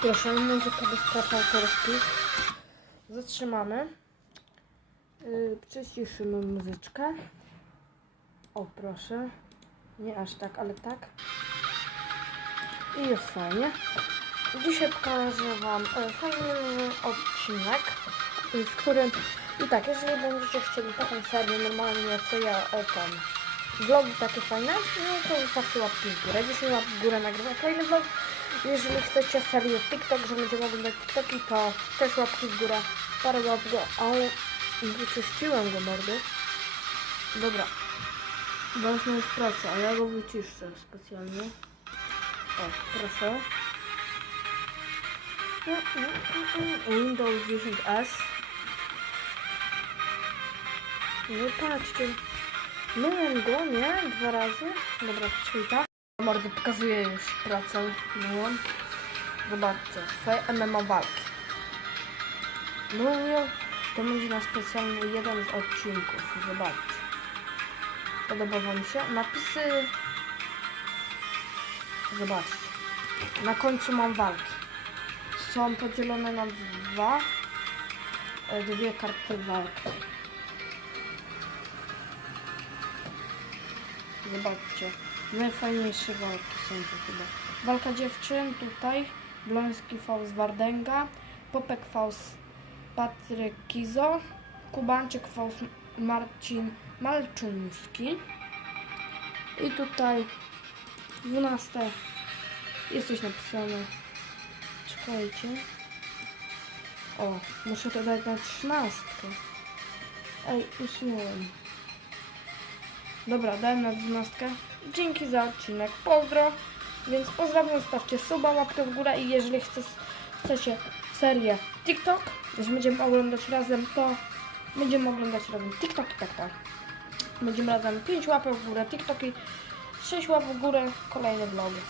Proszę, muzyka bez praw autorskich. Zatrzymamy. Yy, przyciszymy muzyczkę. O, proszę. Nie aż tak, ale tak. I jest fajnie. Dzisiaj pokażę Wam e, fajny odcinek, w którym i tak, jeżeli będziecie chcieli taką serię normalnie, co ja e, tam vlogi takie fajne, no to zostawcie łapki w górę. Dzisiaj łap w górę nagrywam kolejny vlog. Jeżeli chcecie serię TikTok, że będziemy oglądać TikToki, to też łapki w górę. Parę łap go, au, wyczyściłem go mordy. Dobra. Ważna jest praca, a ja go wyciszczę specjalnie. O, proszę. Windows 10S. No patrzcie. Myłem go, nie? Dwa razy. Dobra, poczekaj. Mordy pokazuje już pracę. Myłem. Zobaczcie. Twoje MMA walki. Mówią, to będzie na specjalny jeden z odcinków. Zobaczcie. Podoba wam się? Napisy... Zobaczcie. Na końcu mam walki. Są podzielone na dwa. e, Dwie karty walki. Zobaczcie. Najfajniejsze walki są to chyba. Walka dziewczyn tutaj. Bloński Faust Wardęga. Popek Faust Patryk Kizo. Kubańczyk Faust Marcin Malczyński. I tutaj 12 jest coś napisane. Czekajcie. O, muszę to dać na trzynastkę. Ej, usunąłem. Dobra, dałem na dwunastkę. Dzięki za odcinek. Pozdro. Więc pozdrawiam, zostawcie suba, łapkę w górę i jeżeli chce, chcecie serię TikTok, że będziemy oglądać razem, to będziemy oglądać razem TikTok i tak tak. Będziemy razem 5 łapek w górę, TikToki, 6 łapek w górę, kolejne vlogi.